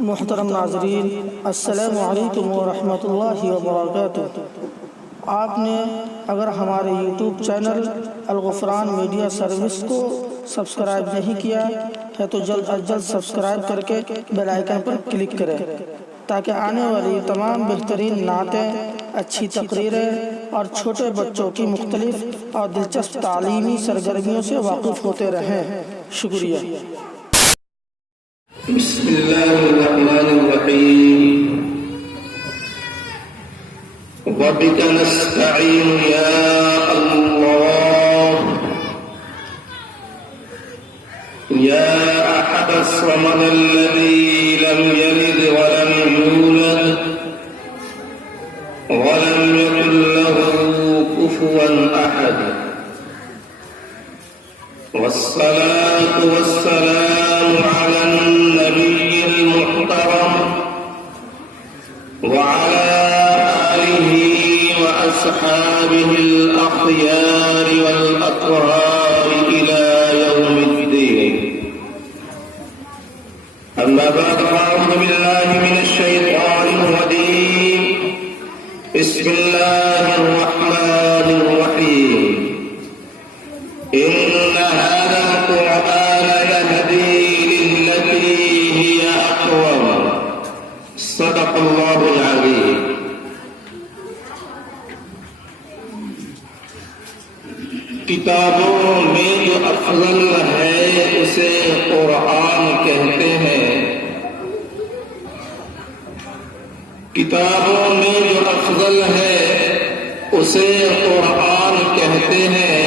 محترم ناظرین، السلام علیکم ورحمۃ اللہ وبرکاتہ۔ آپ نے اگر ہمارے یوٹیوب چینل الغفران میڈیا سروس کو سبسکرائب نہیں کیا ہے تو جلد از جلد سبسکرائب کر کے بیل آئیکن پر کلک کریں تاکہ آنے والی تمام بہترین نعتیں، اچھی تقریریں اور چھوٹے بچوں کی مختلف اور دلچسپ تعلیمی سرگرمیوں سے واقف ہوتے رہیں۔ شکریہ۔ بسم اللہ الرحمن الرحیم۔ وبک نستعین یا اللہ یا احد الصمد الذی لم یلد ولم یولد ولم یکن له کفوا احد، والصلاة والسلام على النبي المحترم وعلى آله وأصحابه الأخيار والأطهار إلى يوم الدين. أما بعد، أعوذ بالله من الشيطان الرجيم. بسم الله الرحمن الرحيم. إن هذا القرآن يهدي للتي هي أقوم. صدق الله العظيم. کتابوں میں جو افضل ہے اسے قرآن کہتے ہیں۔ کتابوں میں جو افضل ہے اسے قرآن کہتے ہیں۔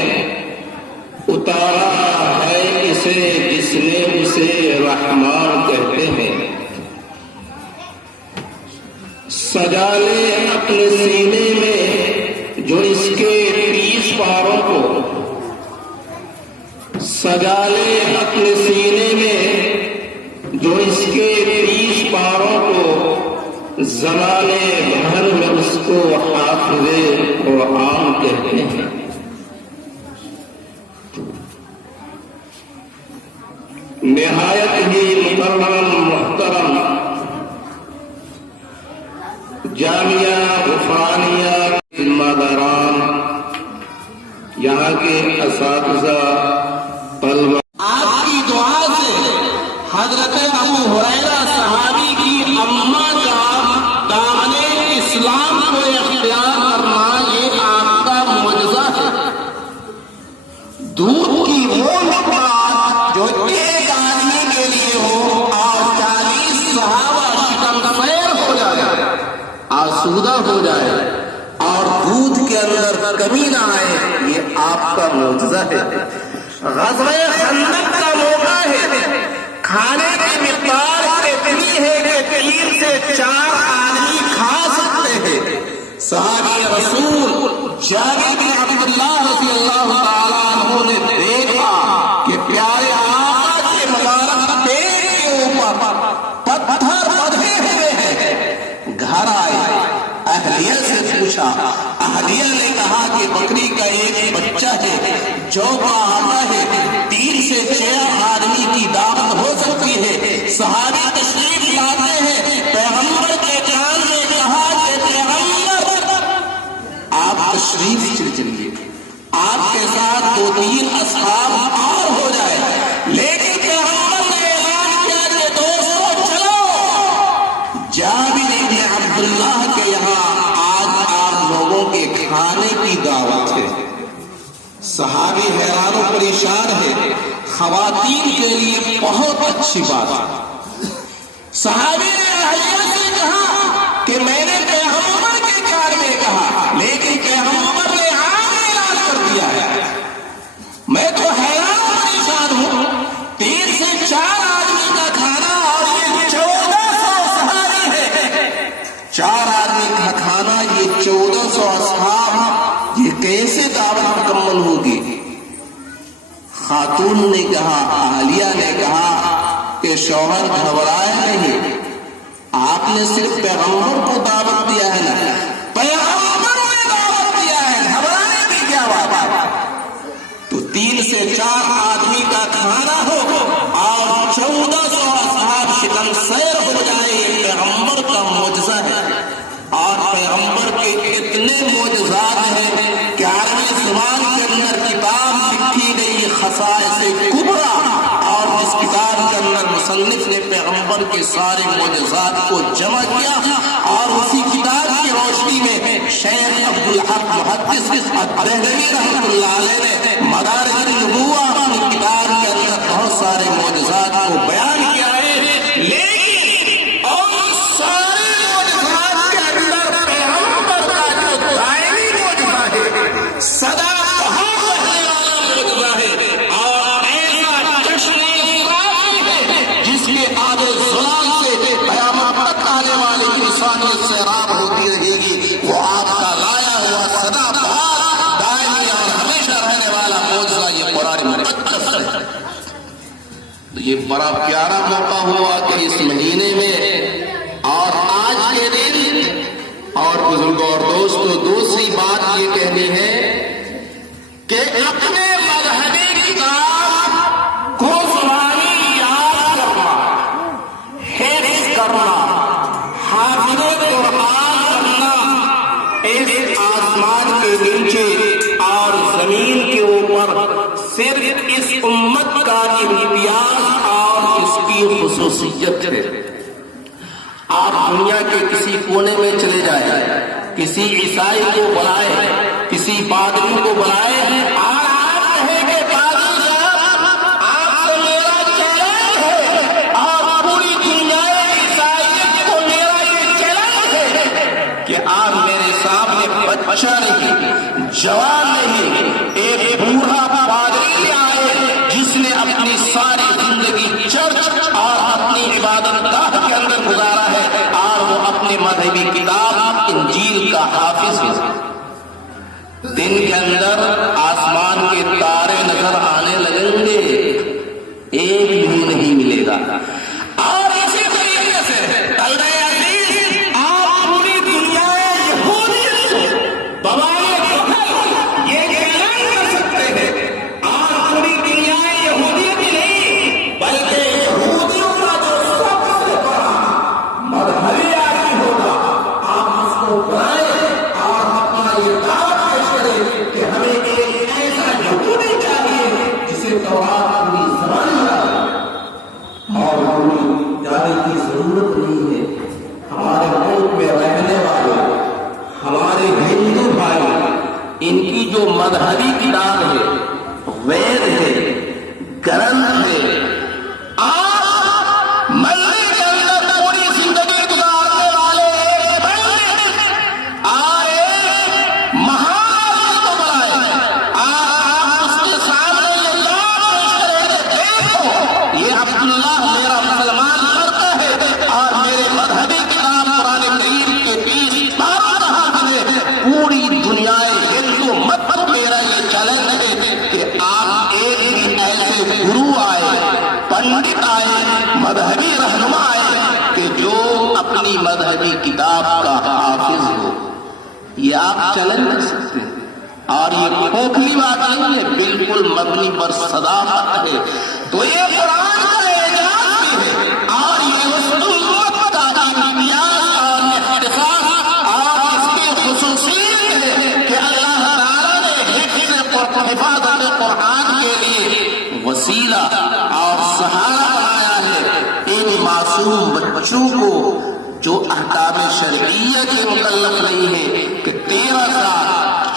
اتارا ہے اسے جس نے اسے رحمان کہتے ہیں۔ سجا لے اپنے سینے میں جو اس کے 30 پاروں کو، سجا لے اپنے سینے میں جو اس کے 30 پاروں کو، زمانے بھر میں اس کو حافظ قرآن کہتے ہیں۔ نہایت ہی محترم جامعہ غفرانیہ ذمہ داران، یہاں کے اساتذہ، طلبہ، آپ کی دعا سے حضرت ابو ہریرہ صحابی کی اماں کا دامن اسلام کو اختیار کرنا یہ آپ کا معجزہ ہے۔ دودھ کی وہ مقدار جو ایک آدمی کے لیے ہو اور 40 صحابہ شکم خیر ہو جائے، آسودہ ہو جائے اور دودھ کے اندر کمی نہ آئے، یہ آپ کا معجزہ ہے۔ غزوہ خندق کا موقع ہے، کھانے کی مقدار اتنی ہے کہ 3 سے 4 آدمی کھا سکتے ہیں۔ صحابی رسول جابر بن عبداللہ رضی اللہ تعالیٰ عنہ نے دیکھا کہ پیارے آقا کے مبارک پیٹ کے اوپر پتھر بدھے ہوئے ہیں۔ گھر آئے، اہلیہ سے پوچھا، اہلیہ نے کہا کہ بکری کا ایک بچہ ہے جو آتا ہے، 3 سے 6 آدمی کی دعوت ہو سکتی ہے۔ صحابی تشریف لاتے ہیں، پیغمبر کے کان میں کہا کہ پیغمبر آپ تشریف چلیے، آپ کے ساتھ 2-3 اصحاب اور ہو جائے۔ لیکن پیغمبر نے اعلان کیا کہ دوستو چلو، جابر بن عبداللہ کے یہاں آج آپ لوگوں کے کھانے کی دعوت ہے۔ صحابی حیران و پریشان ہے، خواتین کے لیے بہت اچھی بات ہے۔ صحابی نے اہلیہ سے کہا کہ میں نے پیغمبر کے کار میں کہا، لیکن پیغمبر نے عام اعلان کر دیا ہے۔ میں تو حیران و پریشان ہوں، 3 سے 4 آدمی کا کھانا اور یہ 1400 صحابی ہے۔ 4 آدمی کا کھانا، یہ 1400 اصحاب، یہ کیسے دعوت مکمل ہوگی؟ خاتون نے کہا، اہلیہ نے کہا کہ شوہر گھبرائے نہیں، آپ نے صرف پیغمبر کو دعوت دیا ہے نا، پیغمبر نے دعوت دیا ہے، گھبرانے کی کیا بات ہے؟ تو 3 سے 4 آدمی کا کھانا ہو اور 1400 اصحاب شکم سیر ہو جائے مصنف نے پیغمبر کے سارے معجزات کو جمع کیا اور اسی کتاب کی روشنی میں شیخ عبدالحق محدث الدہلوی رحمۃ اللہ علیہ نے مدارج النبوہ اپنی کتاب کے اندر بہت سارے معجزات کو بیان کیا ہے، لیکن اور سارے معجزات کے اندر پیغمبر کا جو دائمی معجزہ ہے، سدا یہ بڑا پیارا موقع ہوا کہ اس مہینے میں اور آج کے دن اور بزرگوں اور دوستوں دوسری بات یہ کہنی ہے کہ اپنے مذہبی کتاب کو زبانی یاد کرنا، حفظ کرنا، حافظ قرآن کرنا، اس آسمان کے نیچے اور زمین کے اوپر صرف اس امت کا امتیاز اور اس کی خصوصیت ہے۔ آپ دنیا کے کسی کونے میں چلے جائیں، کسی عیسائی کو بلائے، کسی پادری کو بلائے اور آپ کہیں کہ پادری صاحب آپ سے میرا چیلنج ہے، اور پوری دنیا عیسائیت کو میرا یہ چیلنج ہے کہ آپ میرے سامنے بچہ نہیں، جوان نہیں، ایک بوڑھا پادری آئے جس نے اپنی ساری زندگی چرچ اور اپنی عبادت گاہ کے اندر گزارا ہے اور وہ اپنے مذہبی کتاب انجیل کا حافظ ہے۔ دن کے اندر آسمان کے تارے نظر آنے لگیں گے، ایک بھی نہیں ملے گا۔ اور اسی طریقے سے طلبہ عزیز آپ پوری دنیا یہودیت سے بوائے فخر یہ اعلان کر سکتے ہیں، آپ پوری دنیا یہودیت ہی نہیں بلکہ یہودیوں کا جو سب سے بڑا مذہبی آدمی ہوگا آپ اس کو بلائیں اور اپنا یہ دعوت پیش کریں کہ ہمیں ایک ایسا یہودی چاہیے جسے تورات پوری زبان آئے اور کوئی جانے کی ضرورت نہیں ہے۔ ہمارے ملک میں رہنے والے ہمارے ہندو بھائی ان کی جو مذہبی کتاب ہے، وید ہے، گرنتھ ہے، آپ ملے کے اندر پوری زندگی گزارنے والے آئے مہاراج کو بلائے، آپ اس کے سامنے یہ بات پیش کریں کہ دیکھو یہ عبداللہ میرا مسلمان لڑکا ہے اور میرے مذہبی کتاب قرآن کریم کے 30 پاروں حافظ ہے، پوری دنیا ہندو مت پر میرا یہ چیلنج ہے کہ آپ ایک بھی ایسے گرو آئے، پنڈت آئے، مذہبی رہنما آئے کہ جو اپنی مذہبی کتاب کا حافظ ہو، یہ آپ چیلنج کر سکتے ہیں۔ اور یہ کھوکھلی بات نہیں ہے، بالکل مبنی پر صداقت ہے۔ تو یہ قرآن کا اعجاز بھی ہے اور یہ اس امت کا امتیاز اور اختصاص اور اس کی خصوصیت ہے کہ اللہ تعالیٰ نے حفاظت قرآن کے لیے وسیلہ اور سہارا بنایا ہے ان معصوم بچوں کو جو احکام شرعیہ کے مکلف نہیں ہے کہ 13 سال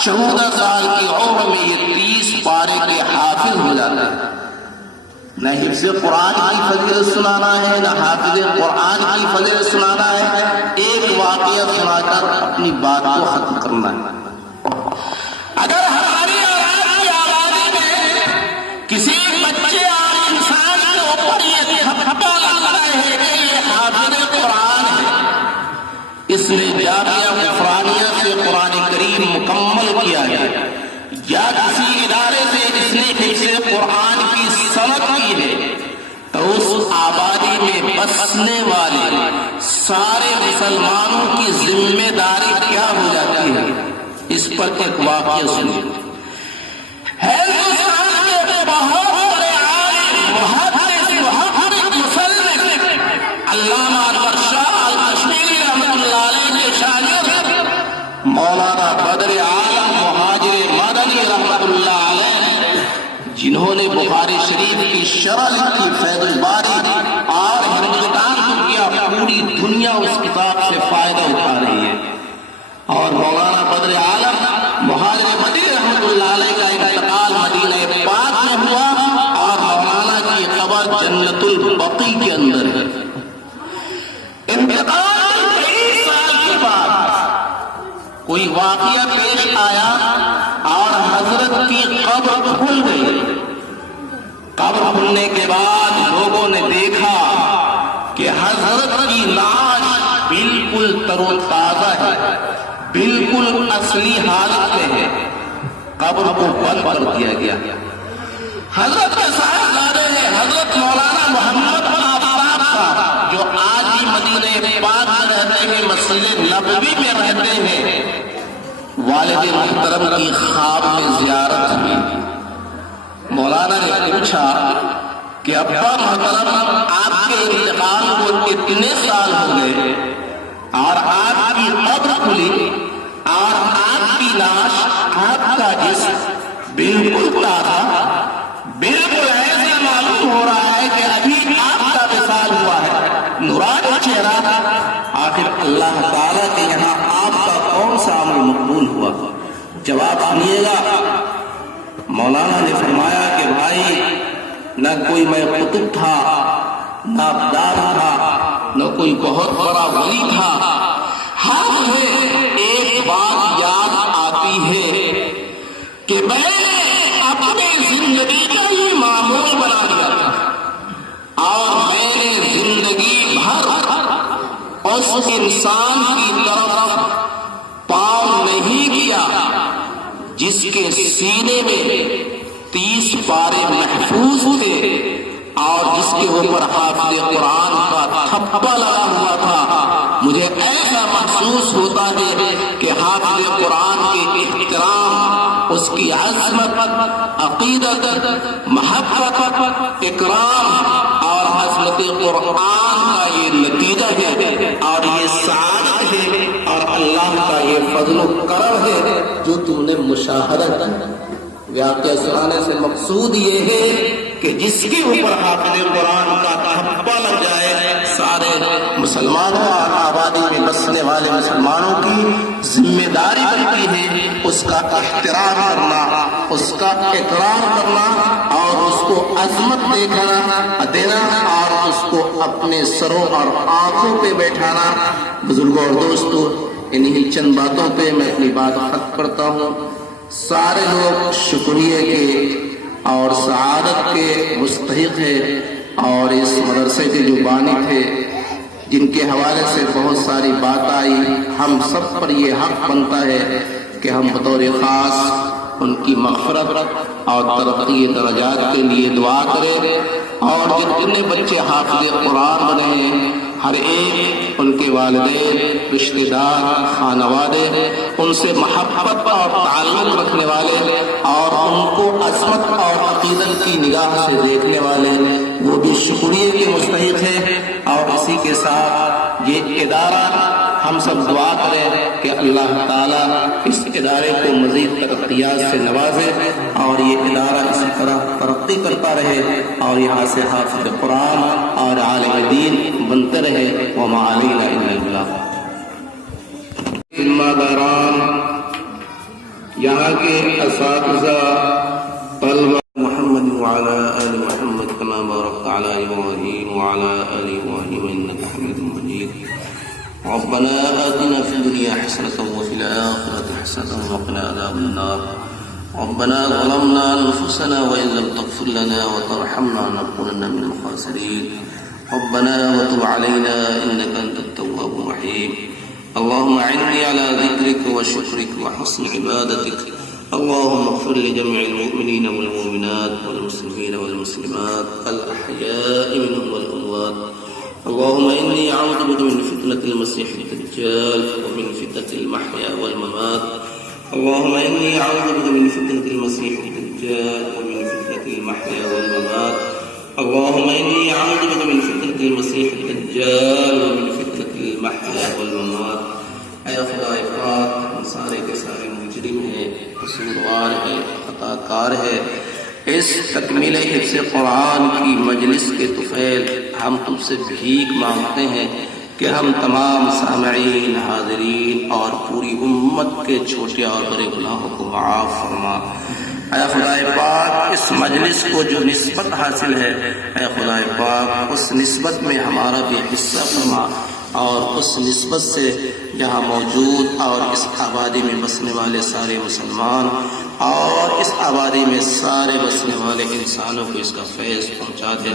14 سال کی عمر میں یہ 30 پارے کے حافظ ہو جاتا ہے۔ نہ حفظ قرآن کی فضیلت سنانا ہے، نہ حافظ قرآن کی فضیلت سنانا ہے، ایک واقعہ سنا کر اپنی بات کو ختم کرنا ہے۔ اگر ہماری آبادی میں کسی بچے اور انسان کے اوپر یہ تھپا لگ رہا ہے کہ یہ حافظ قرآن ہے، اس نے جامعہ غفرانیہ سے قرآن کریم مکمل کیا ہے یا کسی ادارے سے اس نے حفظ قرآن کی سند کی ہے، تو اس آبادی میں بسنے والے سارے مسلمانوں کی ذمہ داری کیا ہو جاتی ہے؟ اس پر ایک واقعہ سنیے۔ ہندوستان کے بہت بڑے عالم محدث محقق مصنف علامہ انور شاہ الکشمیری رحمۃ اللہ علیہ کے شاگرد مولانا بدر عالم مہاجر مدنی رحمۃ اللہ علیہ جنہوں نے بخاری شریف کی شرح لکھی فیض الباری کوئی واقعہ پیش آیا اور حضرت کی قبر کھل گئی. قبر کھلنے کے بعد لوگوں نے دیکھا کہ حضرت کی لاش بالکل تر و تازہ ہے، بالکل اصلی حالت میں ہے. قبر کو بند کر دیا گیا. حضرت کے صاحبزادے ہیں حضرت مولانا محمد آفتاب صاحب، جو آج بھی مدینہ پاک میں رہتے ہیں، مسجد نبوی میں رہتے ہیں. والد محترم کی خواب میں زیارت ہوئی. مولانا نے پوچھا کہ ابا محترم آپ کے انتقال کو اتنے سال ہو گئے اور آپ کی قبر کھلی اور آپ کی لاش، آپ کا جسم بالکل تازہ، بالکل ایسا معلوم ہو رہا ہے کہ ابھی آپ کا وصال ہوا ہے، نورانی چہرہ. آخر اللہ تعالیٰ کے یہاں آپ کا کون سا عمل مقبول ہوا؟ جواب سنیے گا. مولانا نے فرمایا کہ بھائی، نہ کوئی میں قطب تھا، نہ ابدال تھا، نہ کوئی بہت بڑا ولی تھا. ہاں مجھے ایک بات یاد آتی ہے کہ میں نے اپنی زندگی کا ہی معمول بنا لیا تھا اور میں نے زندگی بھر اس انسان کی طرف پاؤں نہیں کیا جس کے سینے میں 30 پارے محفوظ تھے اور جس کے اوپر حافظ قرآن کا تھپا لگا ہوا تھا. مجھے ایسا محسوس ہوتا ہے کہ حافظ قرآن کے احترام، اس کی عظمت، عقیدت، محبت، اکرام اور عظمت قرآن کا یہ نتیجہ ہے اور یہ سعادت ہے اور اللہ کا یہ فضل و کرم ہے جو تم نے مشاہدہ کیا. واقعہ سنانے سے مقصود یہ ہے کہ جس کے اوپر حافظ قرآن کا تھپا لگ جائے، سارے مسلمانوں اور آبادی میں بسنے والے مسلمانوں کی ذمہ داری بنتی ہے اس کا احترام کرنا، اس کا اکرام کرنا اور اس کو عظمت دینا اور اس کو اپنے سروں اور آنکھوں پہ بیٹھانا. بزرگوں اور دوستوں، انہی چند باتوں پہ میں اپنی بات ختم کرتا ہوں. سارے لوگ شکریہ کے اور سعادت کے مستحق ہیں اور اس مدرسے کے جو بانی تھے، جن کے حوالے سے بہت ساری بات آئی، ہم سب پر یہ حق بنتا ہے کہ ہم بطور خاص ان کی مغفرت اور ترقی درجات کے لیے دعا کریں. اور جتنے بچے حافظ قرآن بنے ہیں، ہر ایک ان کے والدین، رشتہ دار، خانوادے، ان سے محبت اور تعلق رکھنے والے اور ان کو عظمت اور عقیدت کی نگاہ سے دیکھنے والے، وہ بھی شکریہ کے مستحق ہیں. اور اسی کے ساتھ یہ ادارہ ہم سب دعا کریں کہ اللہ تعالیٰ اس ادارے کو مزید ترقیات سے نوازے اور یہ ادارہ اسی طرح ترقی کرتا رہے اور یہاں سے حافظ قرآن اور عالم دین بنتے رہے. وما علینا الا البلاغ. ذمہ داران، یہاں کے اساتذہ، طلبہ، محمد وعلى آل محمد كما باركت على إبراهيم وعلى آل إبراهيم إنك حميد مجيد. ربنا آتنا في الدنيا حسنة وفي الآخرة حسنة وقنا عذاب النار. ربنا ظلمنا أنفسنا وإن لم تغفر لنا وترحمنا لنكونن من الخاسرين. ربنا وتب علينا إنك أنت التواب الرحيم. اللهم أعني على ذكرك وشكرك وحسن عبادتك. اللهم اغفر لجميع المؤمنين والمؤمنات والمسلمين والمسلمات الأحياء منهم والأموات. اللهم إني أعوذ بك من فتنة المسيح الدجال ومن فتنة المحيا والممات. اللهم إني أعوذ بك من فتنة المسيح الدجال ومن فتنة المحيا والممات. اللهم إني أعوذ بك من فتنة المسيح الدجال ومن فتنة المحيا والممات. اے خدا پاک، ہم سارے کے سارے مجرم ہیں، قصوروار ہیں، خطا کار ہے. اس تکمیل حفظ قرآن کی مجلس کے طفیل ہم تم سے بھیک مانگتے ہیں کہ ہم تمام سامعین، حاضرین اور پوری امت کے چھوٹے اور بڑے گناہوں کو معاف فرما. اے خدا پاک، اس مجلس کو جو نسبت حاصل ہے، اے خدا پاک اس نسبت میں ہمارا بھی حصہ فرما. اور اس نسبت سے جہاں موجود اور اس آبادی میں بسنے والے سارے مسلمان اور اس آبادی میں سارے بسنے والے انسانوں کو اس کا فیض پہنچا دے۔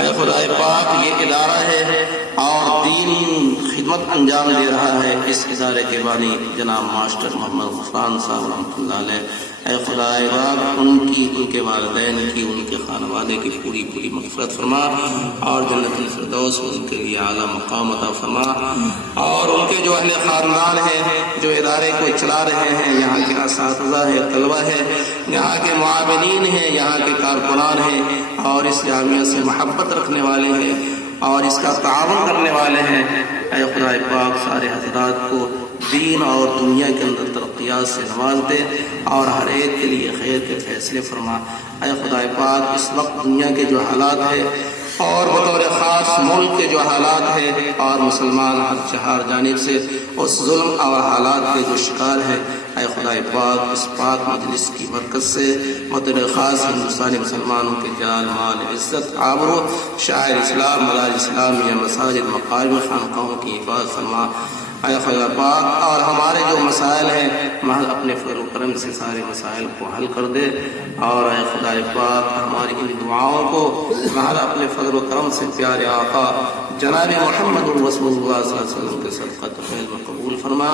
اے خدا پاک، یہ ادارہ ہے اور دین خدمت انجام دے رہا ہے، اس ادارے کے بانی جناب ماسٹر محمد غفران صاحب رحمۃ اللہ علیہ، اے خدا پاک ان کے والدین کی، ان کے خانوادے کی پوری مغفرت فرما اور جنت الفردوس میں ان کے لیے اعلیٰ مقام عطا فرما، اور ان کے جو اہل خاندان ہیں جو ادارے کو چلا رہے ہیں، یہاں کے اساتذہ ہیں، طلبہ ہیں، یہاں کے معاونین ہیں، یہاں کے کارکنان ہیں اور اس جامعہ سے محبت رکھنے والے ہیں اور اس کا تعاون کرنے والے ہیں، اے خدا پاک سارے حضرات کو دین اور دنیا کے اندر ترقیات سے نواز دے اور ہر ایک کے لیے خیر کے فیصلے فرما۔ اے خدا پاک اس وقت دنیا کے جو حالات ہیں اور بطور خاص ملک کے جو حالات ہیں اور مسلمان ہر جانب سے اس ظلم اور حالات کے جو شکار ہیں، اے خدا پاک اس پاک مجلس کی برکت سے بطور خاص ہندوستانی مسلمانوں کے جان، مال، عزت، آبرو، شاعر اسلام، مدارس اسلامیہ، مساجد، مقابر، خانقاہوں کی حفاظت فرما۔ اے خدا پاک اور ہمارے جو مسائل ہیں محض اپنے فضل و کرم سے سارے مسائل کو حل کر دے، اور اے خدا پاک ہماری ان دعاؤں کو محض اپنے فضل و کرم سے پیارے آقا جناب محمد رسول اللہ صلی اللہ علیہ وسلم کے صدقہ فیض میں قبول فرما۔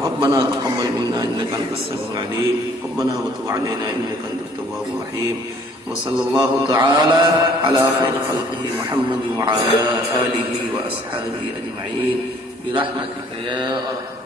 ربنا تقبل منا انك انت السميع العليم، ربنا وتب علينا انك انت التواب الرحيم، وصلى الله تعالى على خير خلقه محمد وعلى آله وأصحابه أجمعين برحمتك يا أرحم